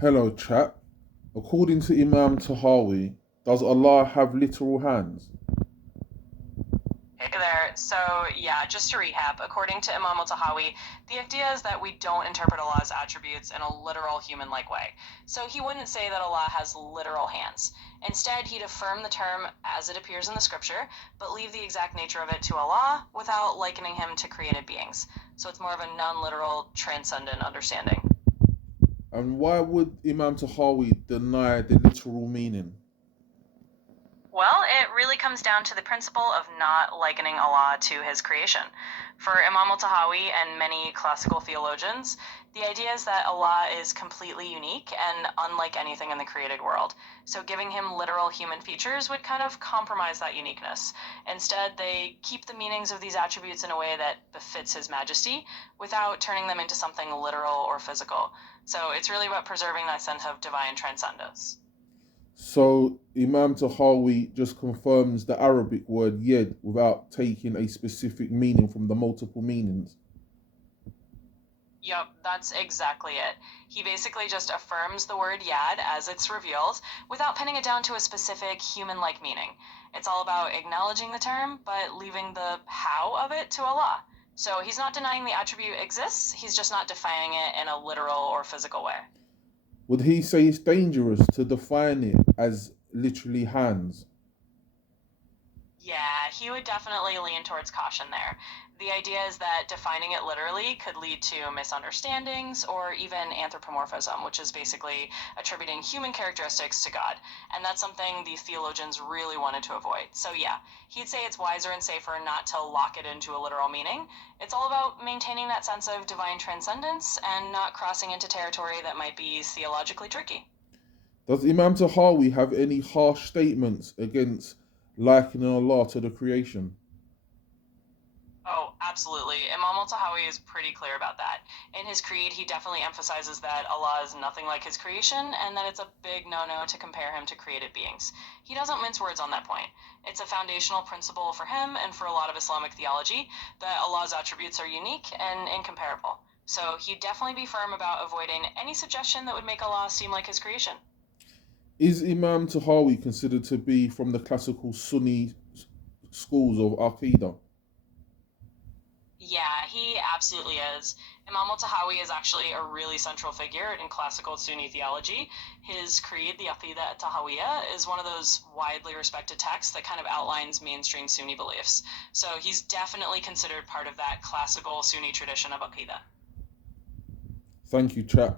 Hello, chap. According to Imam Tahawi, does Allah have literal hands? Hey there. So, yeah, just to recap, according to Imam al-Tahawi, the idea is that we don't interpret Allah's attributes in a literal human-like way. So he wouldn't say that Allah has literal hands. Instead, he'd affirm the term as it appears in the scripture, but leave the exact nature of it to Allah without likening him to created beings. So it's more of a non-literal, transcendent understanding. And why would Imam Tahawi deny the literal meaning? Well, it really comes down to the principle of not likening Allah to his creation. For Imam al-Tahawi and many classical theologians, the idea is that Allah is completely unique and unlike anything in the created world. So giving him literal human features would kind of compromise that uniqueness. Instead, they keep the meanings of these attributes in a way that befits his majesty without turning them into something literal or physical. So it's really about preserving that sense of divine transcendence. So Imam Tahawi just confirms the Arabic word yed without taking a specific meaning from the multiple meanings. Yep, that's exactly it. He basically just affirms the word yad as it's revealed without pinning it down to a specific human like meaning. It's all about acknowledging the term, but leaving the how of it to Allah. So he's not denying the attribute exists, he's just not defining it in a literal or physical way. Would he say it's dangerous to define it as literally hands? Yeah, he would definitely lean towards caution there. The idea is that defining it literally could lead to misunderstandings or even anthropomorphism, which is basically attributing human characteristics to God. And that's something the theologians really wanted to avoid. So, yeah, he'd say it's wiser and safer not to lock it into a literal meaning. It's all about maintaining that sense of divine transcendence and not crossing into territory that might be theologically tricky. Does Imam Tahawi have any harsh statements against likening Allah to the creation? Oh, absolutely. Imam al-Tahawi is pretty clear about that. In his creed, he definitely emphasizes that Allah is nothing like his creation and that it's a big no-no to compare him to created beings. He doesn't mince words on that point. It's a foundational principle for him and for a lot of Islamic theology that Allah's attributes are unique and incomparable. So he'd definitely be firm about avoiding any suggestion that would make Allah seem like his creation. Is Imam Tahawi considered to be from the classical Sunni schools of Aqidah? Yeah, he absolutely is. Imam al-Tahawi is actually a really central figure in classical Sunni theology. His creed, the Aqidah at-Tahawiyya, is one of those widely respected texts that kind of outlines mainstream Sunni beliefs. So he's definitely considered part of that classical Sunni tradition of Aqidah. Thank you, chap.